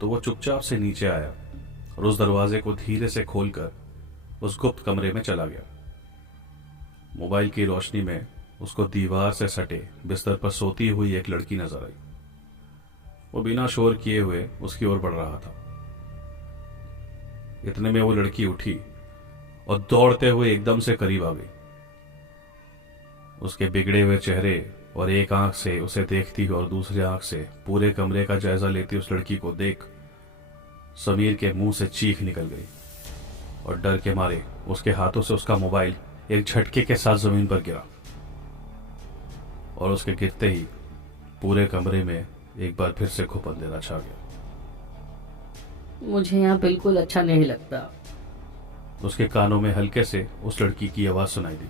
तो वो चुपचाप से नीचे आया और उस दरवाजे को धीरे से खोलकर उस गुप्त कमरे में चला गया। मोबाइल की रोशनी में उसको दीवार से सटे बिस्तर पर सोती हुई एक लड़की नजर आई। वो बिना शोर किए हुए उसकी ओर बढ़ रहा था। इतने में वो लड़की उठी और दौड़ते हुए एकदम से करीब आ गई। उसके बिगड़े हुए चेहरे और एक आंख से उसे देखती और दूसरी आंख से पूरे कमरे का जायजा लेती उस लड़की को देख समीर के मुंह से चीख निकल गई और डर के मारे उसके हाथों से उसका मोबाइल एक झटके के साथ जमीन पर गिरा और उसके गिरते ही पूरे कमरे में एक बार फिर से घुप अंधेरा छा गया। मुझे यहाँ बिल्कुल अच्छा नहीं लगता। उसके कानों में हल्के से उस लड़की की आवाज सुनाई दी।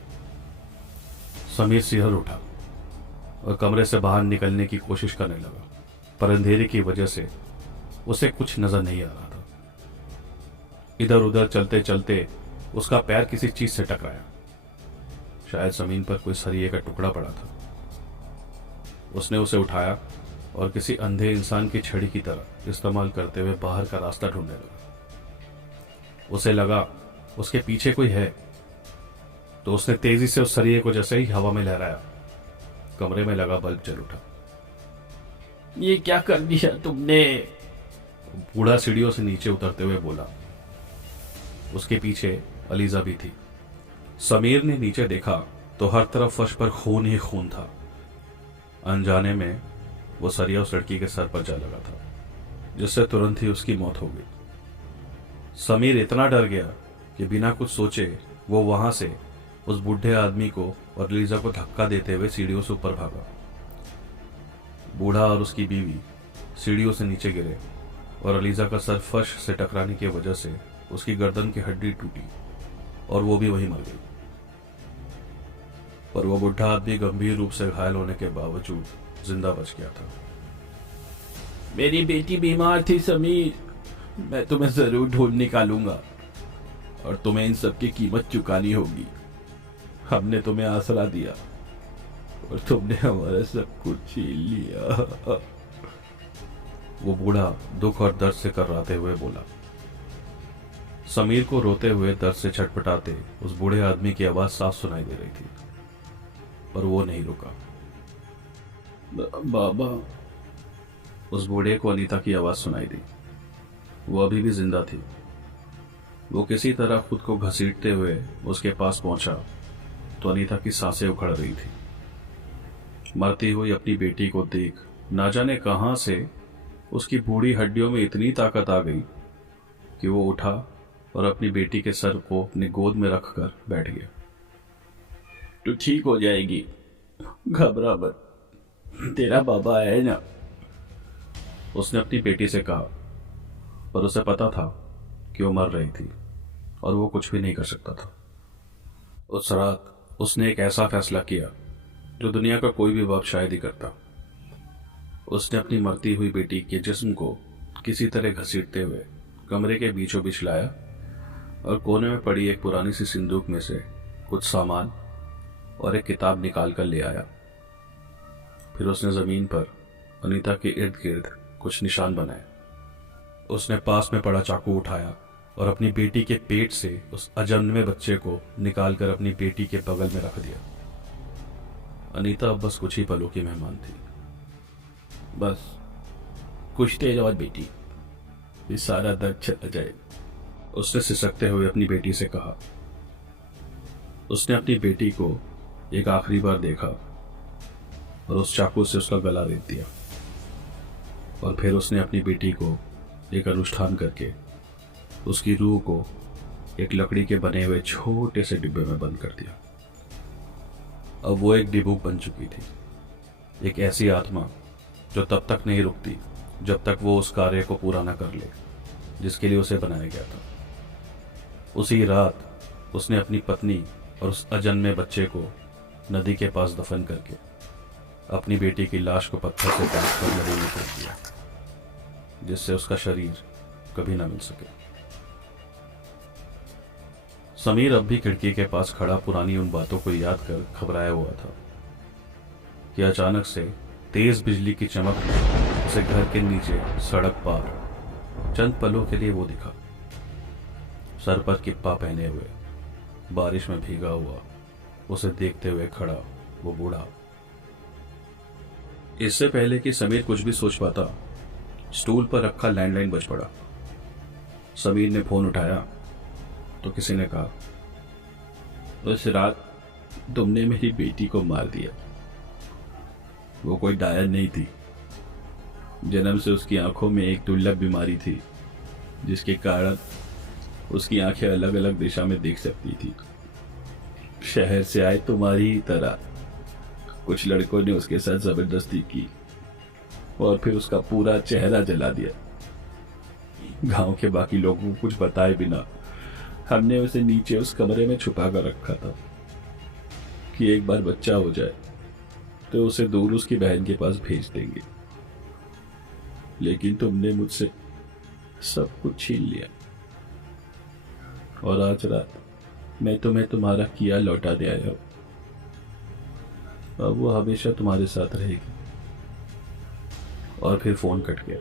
समीर सिहर उठा और कमरे से बाहर निकलने की कोशिश करने लगा, पर अंधेरे की वजह से उसे कुछ नजर नहीं आ रहा था। इधर उधर चलते चलते उसका पैर किसी चीज से टकराया। शायद जमीन पर कोई सरिये का टुकड़ा पड़ा था। उसने उसे उठाया और किसी अंधे इंसान की छड़ी की तरह इस्तेमाल करते हुए बाहर का रास्ता ढूंढने लगा। उसे लगा उसके पीछे कोई है, तो उसने तेजी से उस सरिये को जैसे ही हवा में लहराया, कमरे में लगा बल्ब जल उठा। ये क्या कर दिया तुमने? बूढ़ा सीढ़ियों से नीचे उतरते हुए बोला। उसके पीछे अलीजा भी थी। समीर ने नीचे देखा तो हर तरफ फर्श पर खून ही खून था। अनजाने में वो सरिया उस लड़की के सर पर जा लगा था, जिससे तुरंत ही उसकी मौत हो गई। समीर इतना डर गया कि बिना कुछ सोचे वो वहां से उस बूढ़े आदमी को और अलीजा को धक्का देते हुए सीढ़ियों से ऊपर भागा। बूढ़ा और उसकी बीवी सीढ़ियों से नीचे गिरे और अलीजा का सर फर्श से टकराने की वजह से उसकी गर्दन की हड्डी टूटी और वो भी वहीं मर गई। पर वो बुढ़ा आदमी गंभीर रूप से घायल होने के बावजूद जिंदा बच गया था। मेरी बेटी बीमार थी समीर। मैं तुम्हें जरूर ढूंढ निकालूंगा और तुम्हें इन सब की कीमत चुकानी होगी। हमने तुम्हें आसरा दिया और तुमने हमारा सब कुछ छीन लिया। वो बूढ़ा दुख और दर्द से कर्राते हुए बोला। समीर को रोते हुए दर्द से छटपटाते उस बूढ़े आदमी की आवाज साफ सुनाई दे रही थी, पर वो नहीं रुका। बाबा। उस बूढ़े को अनीता की आवाज सुनाई दी। वो अभी भी जिंदा थी। वो किसी तरह खुद को घसीटते हुए उसके पास पहुंचा तो अनीता की सांसें उखड़ रही थी। मरती हुई अपनी बेटी को देख ना जाने कहां से उसकी बूढ़ी हड्डियों में इतनी ताकत आ गई कि वो उठा और अपनी बेटी के सर को अपनी गोद में रखकर बैठ गया। तू ठीक हो जाएगी, घबरा मत, तेरा बाबा है ना। उसने अपनी बेटी से कहा, पर उसे पता था कि वो मर रही थी और वो कुछ भी नहीं कर सकता था। उस रात उसने एक ऐसा फैसला किया जो दुनिया का कोई भी बाप शायद ही करता। उसने अपनी मरती हुई बेटी के जिस्म को किसी तरह घसीटते हुए कमरे के बीचों बीच लाया और कोने में पड़ी एक पुरानी सी सिंदूक में से कुछ सामान और एक किताब निकाल कर ले आया। फिर उसने जमीन पर अनीता के इर्द गिर्द कुछ निशान बनाए। उसने पास में पड़ा चाकू उठाया और अपनी बेटी के पेट से उस अजन्मे बच्चे को निकालकर अपनी बेटी के बगल में रख दिया। अनीता अब बस कुछ ही पलों की मेहमान थी। बस कुछ देर और बेटी, ये सारा दर्द चला जाए, उसने सिसकते हुए अपनी बेटी से कहा। उसने अपनी बेटी को एक आखिरी बार देखा और उस चाकू से उसका गला रेत दिया और फिर उसने अपनी बेटी को एक अनुष्ठान करके उसकी रूह को एक लकड़ी के बने हुए छोटे से डिब्बे में बंद कर दिया। अब वो एक डिबूक बन चुकी थी, एक ऐसी आत्मा जो तब तक नहीं रुकती जब तक वो उस कार्य को पूरा न कर ले जिसके लिए उसे बनाया गया था। उसी रात उसने अपनी पत्नी और उस अजन्मे बच्चे को नदी के पास दफन करके अपनी बेटी की लाश को पत्थर से काट कर नदी में फेंक दिया, जिससे उसका शरीर कभी न मिल सके। समीर अब भी खिड़की के पास खड़ा पुरानी उन बातों को याद कर घबराया हुआ था कि अचानक से तेज बिजली की चमक में उसे घर के नीचे सड़क पार चंद पलों के लिए वो दिखा, सर पर किप्पा पहने हुए, बारिश में भीगा हुआ, उसे देखते हुए खड़ा वो बूढ़ा। इससे पहले कि समीर कुछ भी सोच पाता, स्टूल पर रखा लैंडलाइन बज पड़ा। समीर ने फोन उठाया तो किसी ने कहा, उस रात तुमने मेरी बेटी को मार दिया। वो कोई डायन नहीं थी। जन्म से उसकी आंखों में एक दुर्लभ बीमारी थी, जिसके कारण उसकी आंखें अलग अलग दिशा में देख सकती थी। शहर से आए तुम्हारी ही तरह कुछ लड़कों ने उसके साथ जबरदस्ती की और फिर उसका पूरा चेहरा जला दिया। गांव के बाकी लोगों को कुछ बताए बिना हमने उसे नीचे उस कमरे में छुपा कर रखा था कि एक बार बच्चा हो जाए तो उसे दूर उसकी बहन के पास भेज देंगे। लेकिन तुमने मुझसे सब कुछ छीन लिया और आज रात मैं तुम्हें तुम्हारा किया लौटा दे आया हूं। अब वो हमेशा तुम्हारे साथ रहेगी। और फिर फोन कट गया।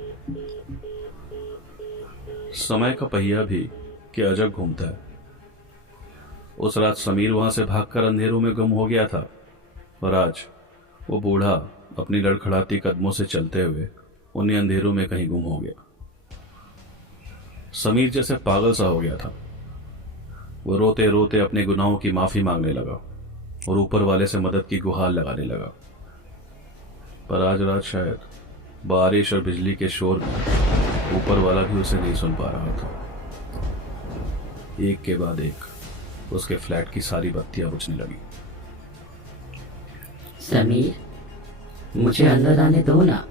समय का पहिया भी क्या अजब घूमता है। उस रात समीर वहां से भागकर अंधेरों में गुम हो गया था और आज वो बूढ़ा अपनी लड़खड़ाती कदमों से चलते हुए उन्हीं अंधेरों में कहीं गुम हो गया। समीर जैसे पागल सा हो गया था। वो रोते रोते अपने गुनाहों की माफी मांगने लगा और ऊपर वाले से मदद की गुहार लगाने लगा। पर आज रात शायद बारिश और बिजली के शोर में ऊपर वाला भी उसे नहीं सुन पा रहा था। एक के बाद एक उसके फ्लैट की सारी बत्तियां बुझने लगी। समीर, मुझे अंदर आने दो ना।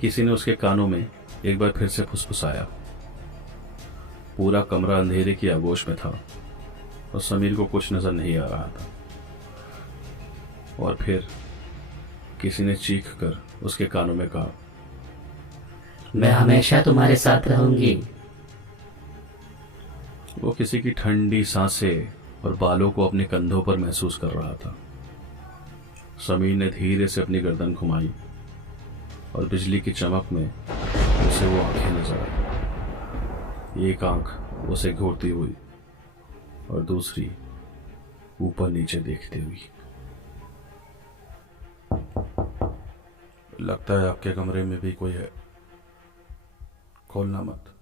किसी ने उसके कानों में एक बार फिर से फुसफुसाया। पूरा कमरा अंधेरे की आगोश में था और समीर को कुछ नजर नहीं आ रहा था। और फिर किसी ने चीख कर उसके कानों में कहा, मैं हमेशा तुम्हारे साथ रहूंगी। वो किसी की ठंडी सांसें और बालों को अपने कंधों पर महसूस कर रहा था। समीर ने धीरे से अपनी गर्दन घुमाई और बिजली की चमक में उसे वो आंखें नजर आई। एक आंख उसे घूरती हुई और दूसरी ऊपर नीचे देखती हुई। लगता है आपके कमरे में भी कोई है, खोलना मत।